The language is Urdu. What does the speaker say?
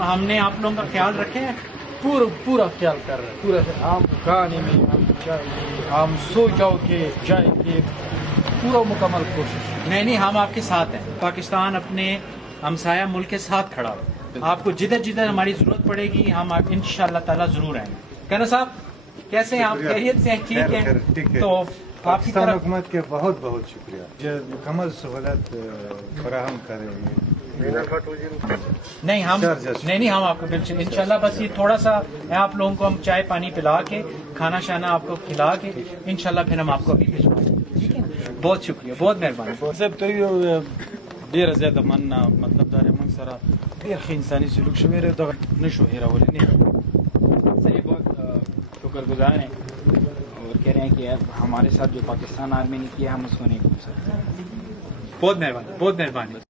ہم نے آپ لوگوں کا خیال رکھے ہے، پورا خیال کر رہے ہیں، پورا ہم کھانے میں ہم چائے ہم سو جاؤ کے چائے کے پورا مکمل کوشش. نہیں ہم آپ کے ساتھ ہیں. پاکستان اپنے ہمسایہ ملک کے ساتھ کھڑا ہو. آپ کو جدھر جدھر ہماری ضرورت پڑے گی ہم ان شاء اللہ تعالیٰ ضرور آئیں گے. کہنا صاحب کیسے ہیں آپ؟ خیریت سے ہیں؟ ٹھیک ہے. تو آپ کی پاکستان طرف حکومت کے بہت بہت شکریہ جو مکمل سہولت فراہم کرے گی. نہیں ہم آپ کو بالکل انشاءاللہ بس یہ تھوڑا سا آپ لوگوں کو ہم چائے پانی پلا کے کھانا شانا آپ کو کھلا کے انشاءاللہ پھر ہم آپ کو ابھی بھیجوائیں گے. ٹھیک ہے، بہت شکریہ، بہت مہربانی. صاحب ته ډیره زیاته مننه. مطلب دا موږ سره ډیر ښه انساني سلوک شوی دی، دغه نشو هیرولی نه. سر یہ بہت شکر گزار ہیں اور کہہ رہے ہیں کہ ہمارے ساتھ جو پاکستان آرمی نے کیا ہم اس کو نہیں بھول سکتے. بہت مہربانی، بہت مہربانی.